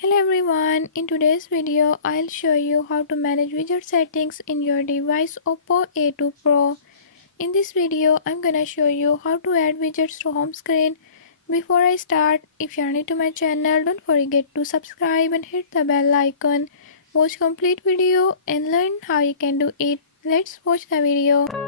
Hello everyone, in today's video I'll show you how to manage widget settings in your device OPPO A2 Pro. In this video I'm gonna show you how to add widgets to home screen. Before I start, if you're new to my channel, don't forget to subscribe and hit the bell icon. Watch complete video and learn how you can do it. Let's watch the video.